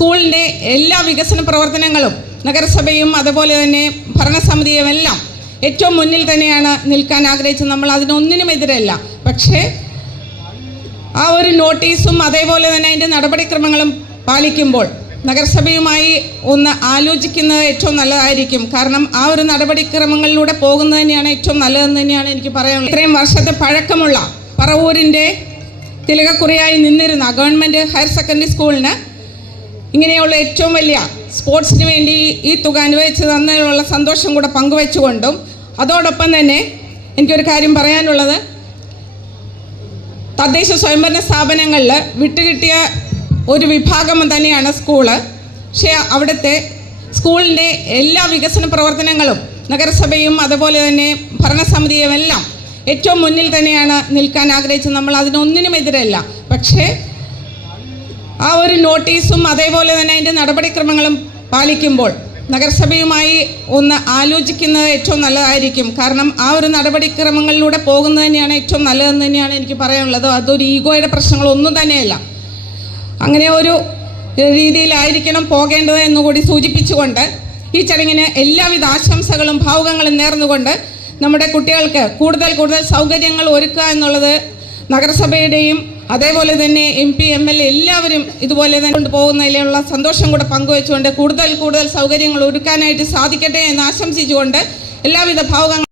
സ്കൂളിൻ്റെ എല്ലാ വികസന പ്രവർത്തനങ്ങളും നഗരസഭയും അതുപോലെ തന്നെ ഭരണസമിതിയും എല്ലാം ഏറ്റവും മുന്നിൽ തന്നെയാണ് നിൽക്കാൻ ആഗ്രഹിച്ചത്. നമ്മൾ അതിനൊന്നിനും എതിരല്ല. പക്ഷേ ആ ഒരു നോട്ടീസും അതേപോലെ തന്നെ അതിൻ്റെ നടപടിക്രമങ്ങളും പാലിക്കുമ്പോൾ നഗരസഭയുമായി ഒന്ന് ആലോചിക്കുന്നത് ഏറ്റവും നല്ലതായിരിക്കും. കാരണം ആ ഒരു നടപടിക്രമങ്ങളിലൂടെ പോകുന്നത് തന്നെയാണ് ഏറ്റവും നല്ലതെന്ന് തന്നെയാണ് എനിക്ക് പറയാനുള്ളത്. ഇത്രയും വർഷത്തെ പഴക്കമുള്ള പറവൂരിൻ്റെ തിലകക്കുറിയായി നിന്നിരുന്ന ഗവൺമെൻറ് ഹയർ സെക്കൻഡറി സ്കൂളിന് ഇങ്ങനെയുള്ള ഏറ്റവും വലിയ സ്പോർട്സിന് വേണ്ടി ഈ തുക അനുവദിച്ചു തന്നതിലുള്ള സന്തോഷം കൂടെ പങ്കുവെച്ചുകൊണ്ടും അതോടൊപ്പം തന്നെ എനിക്കൊരു കാര്യം പറയാനുള്ളത്, തദ്ദേശ സ്വയംഭരണ സ്ഥാപനങ്ങളിൽ വിട്ടുകിട്ടിയ ഒരു വിഭാഗം തന്നെയാണ് സ്കൂള്. പക്ഷേ അവിടുത്തെ സ്കൂളിൻ്റെ എല്ലാ വികസന പ്രവർത്തനങ്ങളും നഗരസഭയും അതുപോലെ തന്നെ ഭരണസമിതിയും എല്ലാം ഏറ്റവും മുന്നിൽ തന്നെയാണ് നിൽക്കാൻ ആഗ്രഹിച്ചത്. നമ്മൾ അതിനൊന്നിനും എതിരല്ല. പക്ഷേ ആ ഒരു നോട്ടീസും അതേപോലെ തന്നെ അതിൻ്റെ നടപടിക്രമങ്ങളും പാലിക്കുമ്പോൾ നഗരസഭയുമായി ഒന്ന് ആലോചിക്കുന്നത് ഏറ്റവും നല്ലതായിരിക്കും. കാരണം ആ ഒരു നടപടിക്രമങ്ങളിലൂടെ പോകുന്നത് തന്നെയാണ് ഏറ്റവും നല്ലതെന്ന് തന്നെയാണ് എനിക്ക് പറയാനുള്ളത്. അതൊരു ഈഗോയുടെ പ്രശ്നങ്ങളൊന്നും തന്നെയല്ല. അങ്ങനെ ഒരു രീതിയിലായിരിക്കണം പോകേണ്ടത് എന്നുകൂടി സൂചിപ്പിച്ചുകൊണ്ട് ഈ ചടങ്ങിന് എല്ലാവിധ ആശംസകളും ഭാവുകങ്ങളും നേർന്നുകൊണ്ട് നമ്മുടെ കുട്ടികൾക്ക് കൂടുതൽ സൗകര്യങ്ങൾ ഒരുക്കുക എന്നുള്ളത് നഗരസഭയുടെയും അതേപോലെ തന്നെ MP MLA എല്ലാവരും ഇതുപോലെ തന്നെ കൊണ്ടുപോകുന്നതിലുള്ള സന്തോഷം കൂടെ പങ്കുവെച്ചുകൊണ്ട് കൂടുതൽ സൗകര്യങ്ങൾ ഒരുക്കാനായിട്ട് സാധിക്കട്ടെ എന്ന് ആശംസിച്ചുകൊണ്ട് എല്ലാവിധ ഭാവുകങ്ങളും